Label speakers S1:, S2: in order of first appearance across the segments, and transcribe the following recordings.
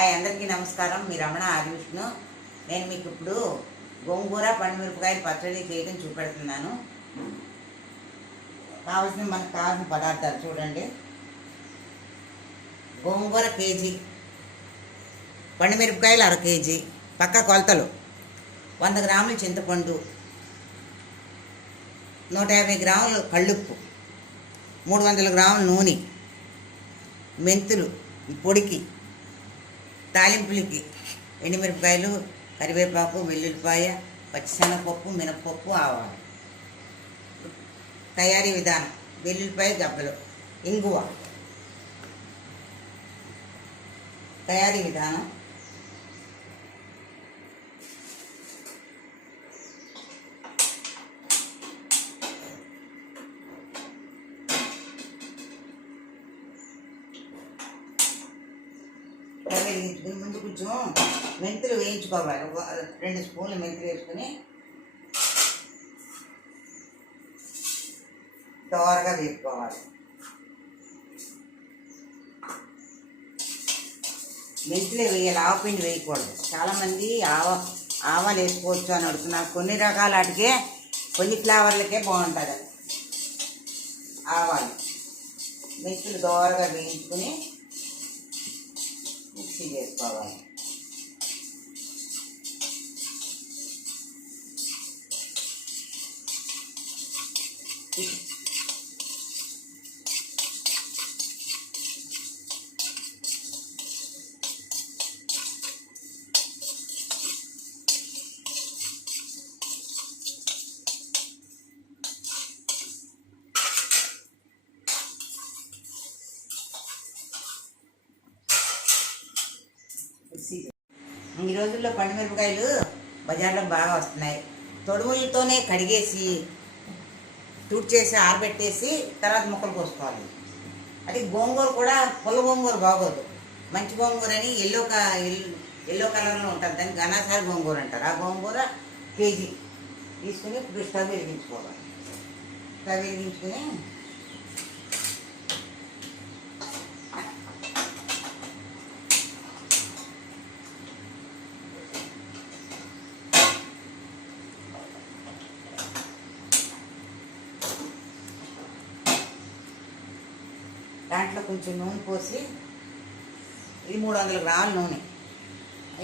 S1: Hi అందరికీ నమస్కారం. మీ రమణ ఆదివిష్ణు నేను మీకు ఇప్పుడు గోంగూర పండుమిరపకాయలు పచ్చడి చేయడం చూపెడుతున్నాను. కావలసిన మనకు కావాల్సిన పదార్థాలు చూడండి. గోంగూర కేజీ పండుమిరపకాయలు అర కేజీ పక్క కొలతలు వంద గ్రాములు చింతపండు నూట యాభై గ్రాములు కళ్ళుప్పు మూడు వందల గ్రాముల నూనె మెంతులు పొడికి తాలింపులకి ఎండుమిరపకాయలు కరివేపాకు వెల్లుల్లిపాయ పచ్చిశనగపప్పు మినపప్పు ఆవాలు. తయారీ విధానం వెల్లుల్లిపాయ గబ్బలు ఇంగువ. తయారీ విధానం వెలిగించుకుని కొంచెం మెంతులు వేయించుకోవాలి. రెండు స్పూన్లు మెంతులు వేసుకొని దోరగా వేసుకోవాలి మెంతులే వేయాలి. ఆవపిండి వేయకూడదు. చాలామంది ఆవ ఆవాలు వేసుకోవచ్చు అని అడుగుతున్నారు. కొన్ని రకాల వాటికే కొన్ని ఫ్లేవర్లకే బాగుంటుంది ఆవాలు. మెంతులు దోరగా వేయించుకుని మిక్సీ చేసుకోవాలి మిక్సీ ఈ రోజుల్లో పండు మిరపకాయలు బజార్లో బాగా వస్తున్నాయి. తొడుములతోనే కడిగేసి తుడిచేసి ఆరబెట్టేసి తర్వాత ముక్కలు కోసుకోవాలి. అది గోంగూర కూడా పుల్ల గోంగూర బాగోదు. మంచి గోంగూర అని ఎల్లో క ఎల్లో కలర్లో ఉంటుంది. దాన్ని ఘనాసారి గోంగూర అంటారు. ఆ గోంగూర కేజీ తీసుకుని ఇప్పుడు స్టవ్ వెలిగించుకోవాలి. స్టవ్ వెలిగించుకుని దాంట్లో కొంచెం నూనె పోసి ఇది మూడు వందల గ్రాముల నూనె.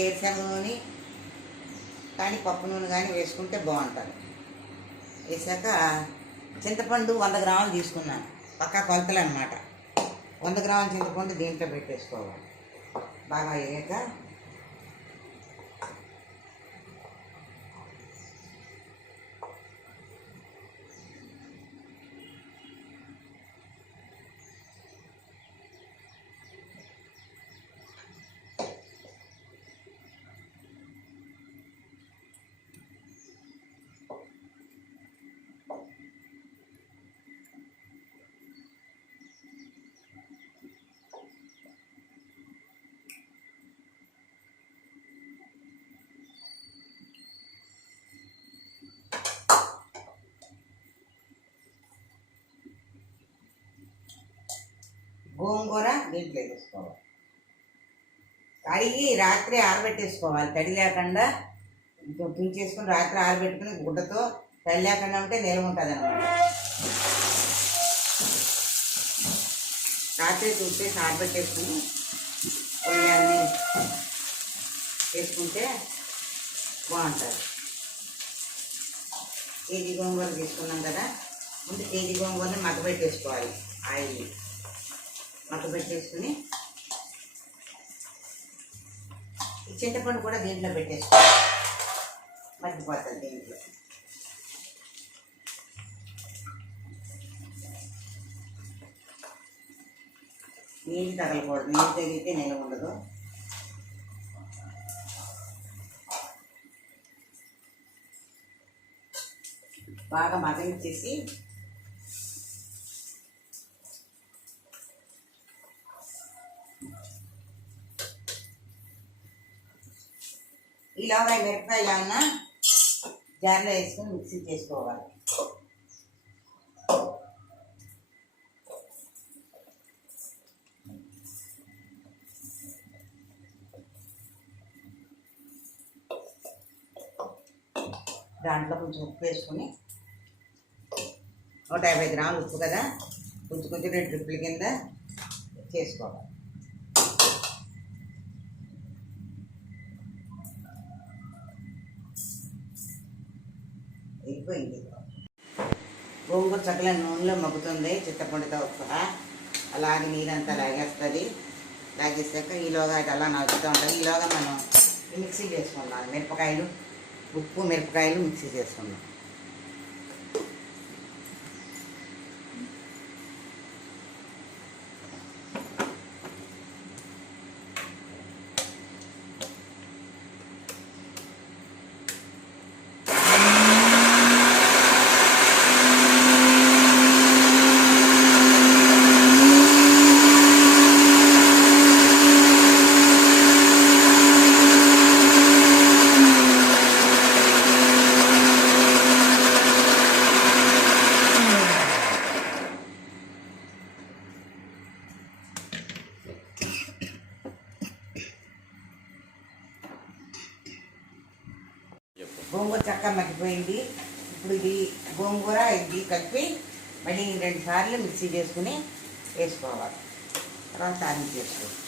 S1: ఏరుశనగ నూనె కానీ పప్పు నూనె కానీ వేసుకుంటే బాగుంటుంది. వేసాక చింతపండు వంద గ్రాములు తీసుకున్నాను. పక్కా కొలతలు అనమాట వంద గ్రాముల చింతపండు దీంట్లో పెట్టేసుకోవాలి. బాగా వేయక గోంగూర దీంట్లో వేసుకోవాలి కడిగి రాత్రి ఆరబెట్టేసుకోవాలి. తడి లేకుండా తుంచేసుకుని రాత్రి ఆరబెట్టుకుని గుడ్డతో తడి లేకుండా ఉంటే నిల్వ ఉంటుంది అనమాట రాత్రి తుంచేసి ఆరబెట్టేసుకుని ఉల్లిన్ని వేసుకుంటే బాగుంటుంది. కేజీ గోంగూర తీసుకున్నాం కదా ముందు కేజీ గోంగూరని మగ్గబెట్టేసుకోవాలి ఆయిల్ మగ్గబెట్టేసుకుని ఈ చింతపండు కూడా దీంట్లో పెట్టేసుకోవాలి మగ్గిపోతుంది దీంట్లో. నీళ్ళు తగలకూడదు. నీళ్ళు తగిలితే నిల్వ ఉండదు. బాగా మగ్గనిచ్చేసి ఈలోగా మిరపకాయలు ఏమన్నా జార్లో వేసుకొని మిక్సీ చేసుకోవాలి. దాంట్లో కొంచెం ఉప్పు వేసుకొని నూట యాభై గ్రాములు ఉప్పు కదా కొంచెం కొంచెం రెండు ట్రిప్పుల కింద చేసుకోవాలి. అయిపోయింది గోంగూర చక్కల నూనెలో మగ్గుతుంది చింతపండుతో సహా అలాగే నీరంతా లాగేస్తుంది. లాగేసాక ఈలోగా అది అలా నవ్వుతూ ఉంటుంది ఈలోగా మనం మిక్సీ చేసుకున్నాం మిరపకాయలు ఉప్పు మిరపకాయలు మిక్సీ చేసుకున్నాం గోంగూర చక్క మగ్గిపోయింది ఇప్పుడు ఇది గోంగూర ఇది కలిపి మళ్ళీ రెండు సార్లు మిక్సీ చేసుకుని వేసుకోవాలి. తర్వాత తాలింపు చేసుకోవచ్చు.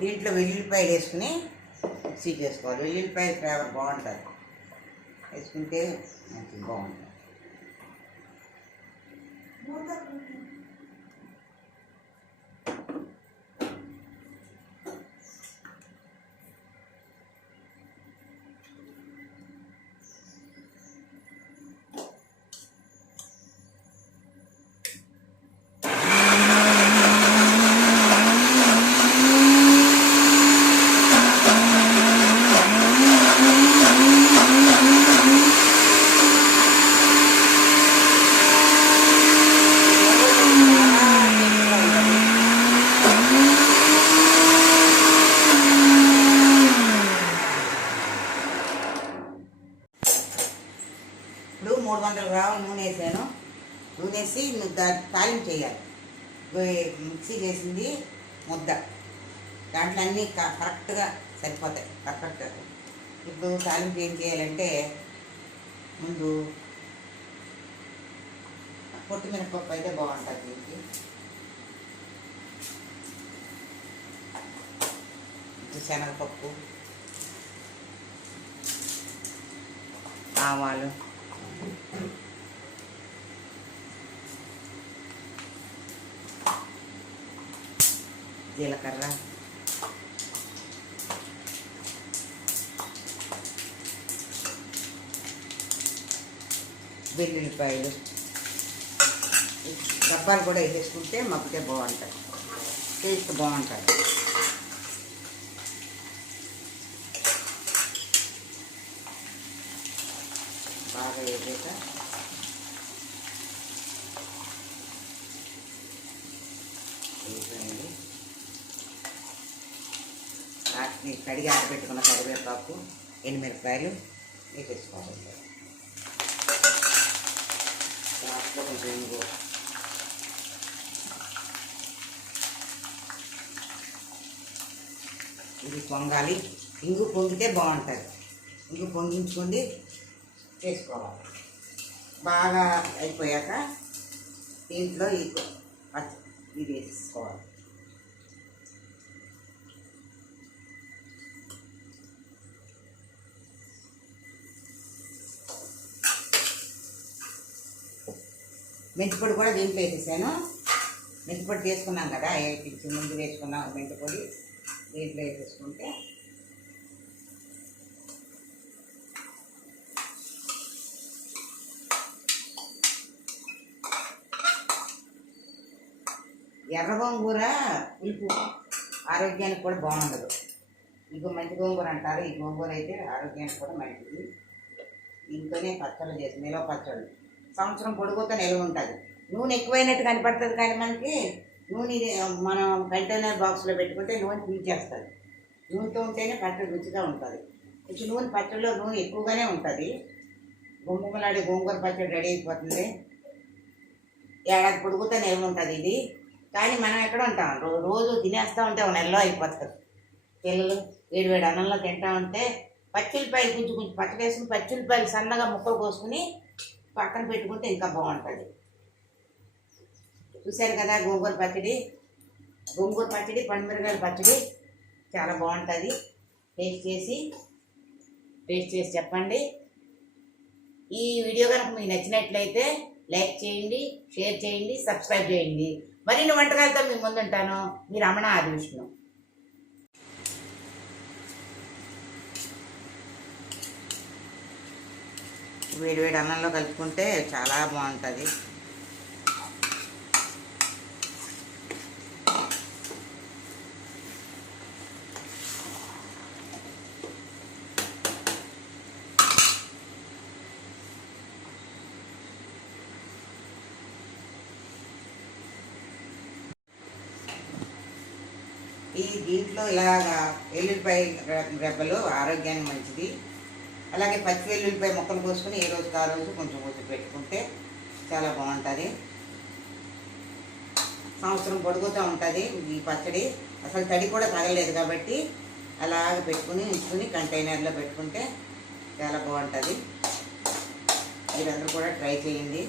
S1: దీంట్లో వెల్లుల్లిపాయలు వేసుకుని మిక్సీ చేసుకోవాలి. వెల్లుల్లిపాయలు ఫ్లేవర్ బాగుంటుంది. వేసుకుంటే మంచి బాగుంటుంది ఇప్పుడు మూడు వందల గ్రాముల నూనె వేసాను నూనె వేసి తాలింపు చేయాలి. మిక్సీ చేసింది ముద్ద. దాంట్లో అన్నీ క- కరెక్ట్గా సరిపోతాయి. పర్ఫెక్ట్ ఇప్పుడు తాలింపు ఏం చేయాలంటే ముందు పొట్టు మినపప్పు అయితే బాగుంటుంది దీనికి. శనగపప్పు ఆవాలు జీలకర్ర వెల్లుల్లిపాయలు డబ్బాలు కూడా వేసేసుకుంటే మగ్గితే బాగుంటుంది టేస్ట్ బాగుంటుంది బాగా వేసాక మీరు కడిగి ఆరబెట్టుకున్న కరివేపాకు ఎండుమిరపకాయలు వేసేసుకోవాలి లాస్ట్లో కొంచెం ఇంగు. ఇది పొంగాలి. ఇంగు పొంగితే బాగుంటుంది. ఇంగు పొంగించుకుంది చేసుకోవాలి బాగా అయిపోయాక దీంట్లో ఇది వేసుకోవాలి. మెంతిపొడి కూడా దీంట్లో వేసేసాను. మెంతిపొడి తీసుకున్నాం కదా వేయించి ముందు వేసుకున్నాం మెంతిపొడి దీంట్లో వేసేసుకుంటే. ఎర్ర గోంగూర పులుపు ఆరోగ్యానికి కూడా బాగుండదు. ఇంకో మంచి గోంగూర అంటారు. ఈ గోంగూర అయితే ఆరోగ్యానికి కూడా మంచిది. దీంతోనే పచ్చళ్ళు చేసి నిలవ పచ్చళ్ళు. సంవత్సరం పొడుగుతో నిల్వ ఉంటుంది. నూనె ఎక్కువైనట్టు కనపడుతుంది కానీ మనకి నూనె మనం కంటైనర్ బాక్స్లో పెట్టుకుంటే నూనె పీల్చేస్తుంది నూనెతో ఉంటేనే పచ్చడి రుచిగా ఉంటుంది. కొంచెం నూనె పచ్చడిలో నూనె ఎక్కువగానే ఉంటుంది. గుమ్మగుమలాడి గోంగూర పచ్చడి రెడీ అయిపోతుంది. ఏడాది పొడుగుతో నిల్వ ఉంటుంది ఇది. కానీ మనం ఎక్కడ ఉంటాం? రో- రోజు తినేస్తూ ఉంటే నెలలో అయిపోతుంది. పిల్లలు వేడి వేడి అన్నంలో తింటా ఉంటే పచ్చిమిరపాయలు కొంచెం కొంచెం పచ్చడి వేసుకుని పచ్చిమిరపాయలు సన్నగా ముక్కలు కోసుకుని పక్కన పెట్టుకుంటే ఇంకా బాగుంటుంది. చూశారు కదా గోంగూర పచ్చడి? గోంగూర పచ్చడి పండుమిరకాయల పచ్చడి చాలా బాగుంటుంది. టేస్ట్ చేసి టేస్ట్ చేసి చెప్పండి. ఈ వీడియో కనుక మీకు నచ్చినట్లయితే లైక్ చేయండి షేర్ చేయండి సబ్స్క్రైబ్ చేయండి. మరిన్ని వంటకాలతో మీ ముందుంటాను. మీ రమణ ఆది విష్ణు వేడి వేడి అన్నంలో కలుపుకుంటే చాలా బాగుంటుంది. ఈ దీంట్లో ఇలాగా ఎల్లుల్లిపాయ రెబ్బలు ఆరోగ్యానికి మంచిది. అలాగే పచ్చి వెల్లుల్లిపాయ ముక్కలు కోసుకొని ఏ రోజుకి ఆ రోజు కొంచెం కొంచెం పెట్టుకుంటే చాలా బాగుంటుంది. సంవత్సరం పొడుగుతూ ఉంటుంది ఈ పచ్చడి. అసలు తడి కూడా తగలేదు కాబట్టి అలాగ పెట్టుకుని ఉంచుకుని కంటైనర్లో పెట్టుకుంటే చాలా బాగుంటుంది. మీరందరూ కూడా ట్రై చేయండి.